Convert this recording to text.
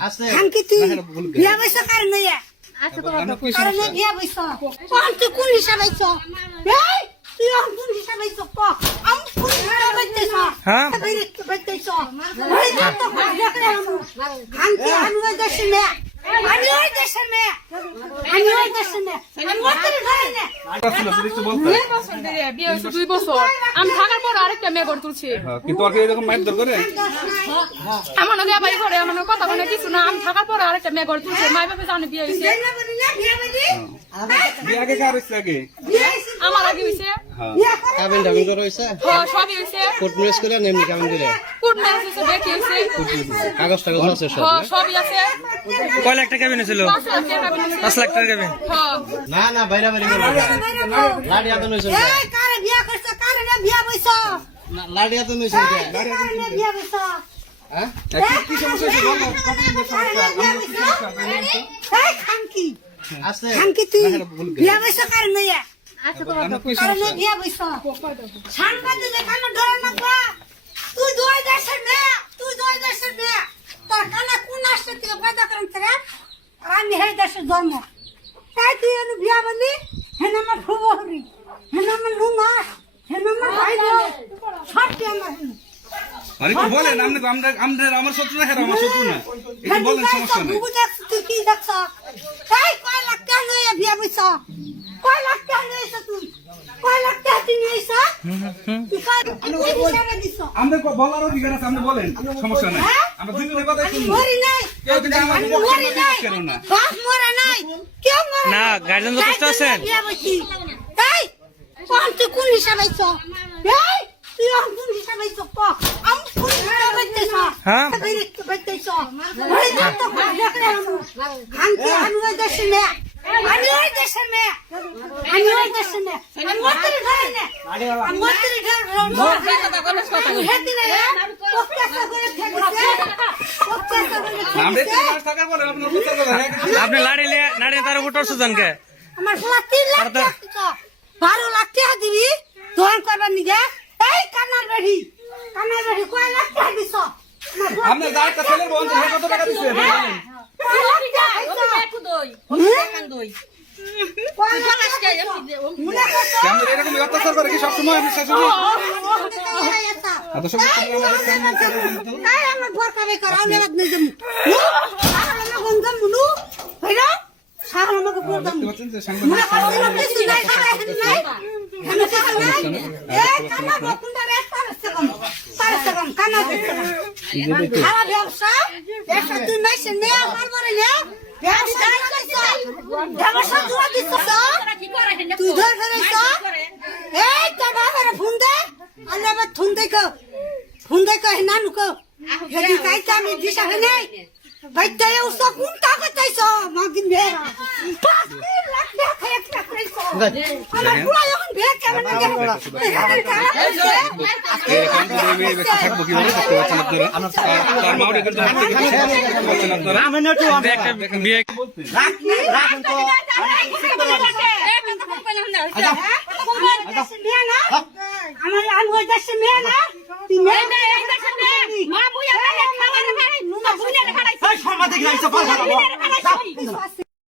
আছে। খানকি তুই বিয়া বৈছ কারণে আচ্ছা তোমার কারণে বিয়া বৈছ কোন তুই কোন হিসাবে আইছ এই তুই এখন কোন হিসাবে আইছ ক? আমি কোন হিসাবে আইতেছ হ্যাঁ? বাইতেছ ওই না তো আমি ওই দেশের মেয়ে। আমি ওই দেশের মেয়ে। আমি ওই দেশের মেয়ে। আমি ওই দুই বছর ধরে বিয়ে হয়েছে দুই বছর। আমি থাকার পর আরেকটা মেয়ে গড়ে তুলছি। কিন্তু আর কি এরকম মাইর দর করে আমার নগে বাড়ি ঘরে আমার কথা বলে কিছু না। আমি থাকার পর আরেকটা মেয়ে গড়ে তুলছে। মাই বাপে জানে বিয়ে হয়েছে। বিয়া না বিয়ে আগে কার আগে? আমার আগে হয়েছে। করে কাবিন টাবিন করে হয়েছে? হ্যাঁ, সবই হয়েছে। কোর্ট ম্যারেজ করে নেমনি কাবিন করে কুট ম্যারেজ হয়েছে বেটি হয়েছে। কাগজ টাগজ আছে সব হ্যাঁ, সবই আছে। কয় লাখ টাকা কেবিন ছিল পাঁচ লাখ টাকা কেবিন হ্যাঁ, না না বাইরা বাইরে লাড়ি আদন হয়েছে এই কারে বিয়া করছ? কারে না বিয়া বইছ? লাড়ি আদন হয়েছে কারে না বিয়া বইছ? হ্যাঁ? কি সমস্যা হয়েছে বলো কারে না বিয়া বইছ? এই খানকি। আছে। খানকি তুই বিয়া বইছ কারে না আচ্ছা তোমার কারে না বিয়া বইছ। সাংবাদিক দেখানো ডর না পা তুই দুই দেশের মেয়ে তুই দুই দেশের মেয়ে। তোর কানা কোন আসছে তুই পয়দা করেন তোরা আমি হে দেশের জন্ম। তাই তুই এনে বিয়া বলি হেন আমার ফুবহরি হেন আমার নুমাস হেন আমার ভাই সবটি আমার আরে কি বলেন আপনি আমরা আমরা আমার শত্রু না হেরা আমার শত্রু না। একটু বলেন সমস্যা নাই। বুবু দেখছ তুই কি দেখছ এই কয় লাখ টাকা লইয়া বিয়া বইছ কয় লাখ টাকা লইছ তুই কয় লাখ টাকা তুই নিয়েছ তুই কয় তুই হিসাবে দিছ আমরা বলার অধিকার আছে আপনি বলেন সমস্যা নাই। আমরা দুজনের শুনব। কিন্তু আমার মরি কথা কেন না? বাপ মরে নাই। কেউ মরে না, নাই। guardian যথেষ্ট আছেন? কোন হিসাবে আমি হ্যাঁ? হ্যাঁ আপনি লাড়ি লিয়ে লাড়ি তার উপর টর্চ জানকে। আমার ফুলা তিন লাখ টাকা দিছ। বারো লাখ টাকা দিবি দোকান করবার নিগে। এই কানার বাড়ি কানার বাড়ি কয় লাখ টাকা দিছ? আমার যা একটা ছেলের বোন কত টাকা দিচ্ছে বলেন। কয় লাখ টাকা দিছ? হ্যাঁ? কয় লাখ টাকা অত্যাচার করে কি সবসময় আপনি শাশুড়ি সারা ব্যবসা ব্যবসা তুই নাই নে আমার বলে নে ব্যবসা ব্যবসা তুই ধর ফেলেছ। এই তোর বাবার ফোন দে আলে আবার ফোন দে কো ফোন দে কো না নুকো হেদি কাইতা আমি দিশা হে নাই বাইতে উস কোন তা কইতাইছ মাগিন বেরা পাঁচ তিন লাখ টাকা খায় একটা কইছ আমার পুরা যখন বের কেমন না গেল এরকম 你们两个放下来你们两